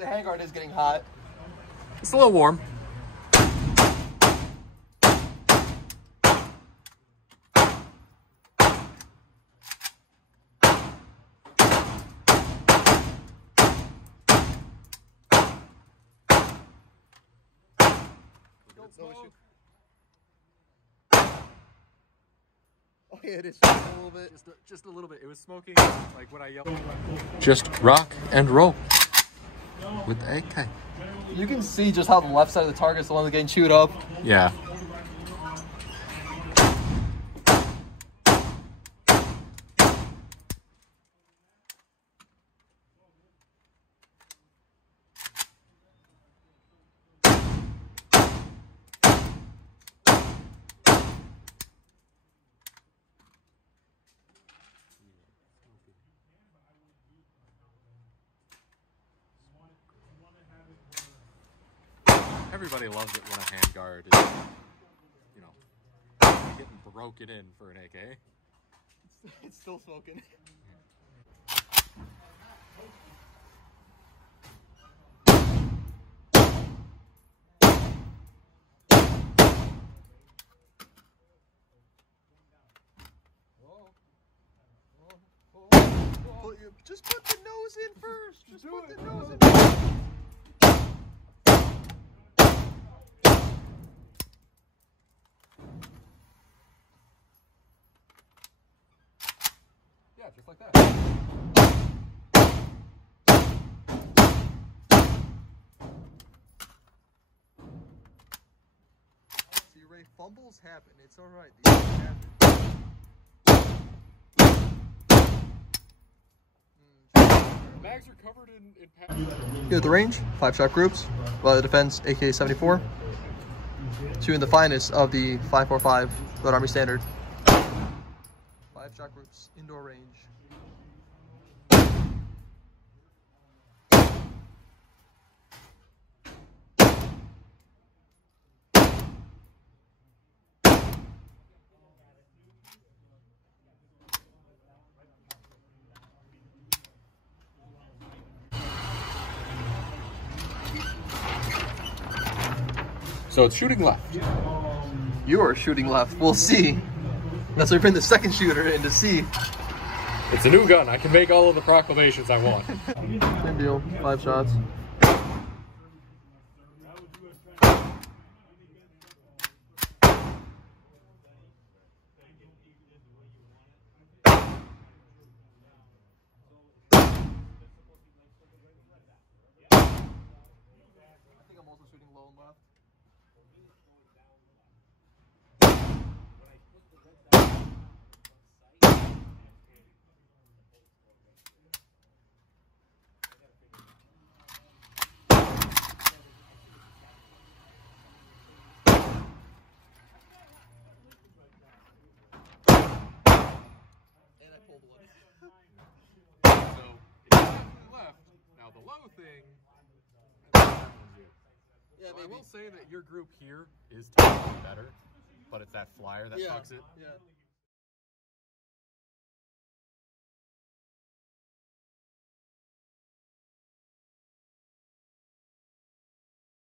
The handguard is getting hot. It's a little warm. Oh yeah, it is just a little bit. Just a little bit. It was smoking like when I yelled. Just rock and roll with the AK. You can see just how the left side of the target is the one that's getting chewed up. Yeah. Everybody loves it when a handguard is, you know, getting broken in for an AK. It's still smoking. Just put the nose in first. Just put the nose in first. Yeah, just like that. See, Ray, fumbles happen. It's all right. These things happen. Mags are covered in Here at the range, 5-shot groups, by the defense AK74. 2 in the finest of the 545 Red Army Standard. 5-shot groups, indoor range. So it's shooting left. You are shooting left. We'll see. That's why we bring the second shooter in to see. It's a new gun. I can make all of the proclamations I want. Same deal. 5 shots. I think I'm also shooting low and left. And I pulled one. So it's definitely left. Now the low thing. Yeah, I will say that your group here is technically better, but it's that flyer that fucks it. Yeah.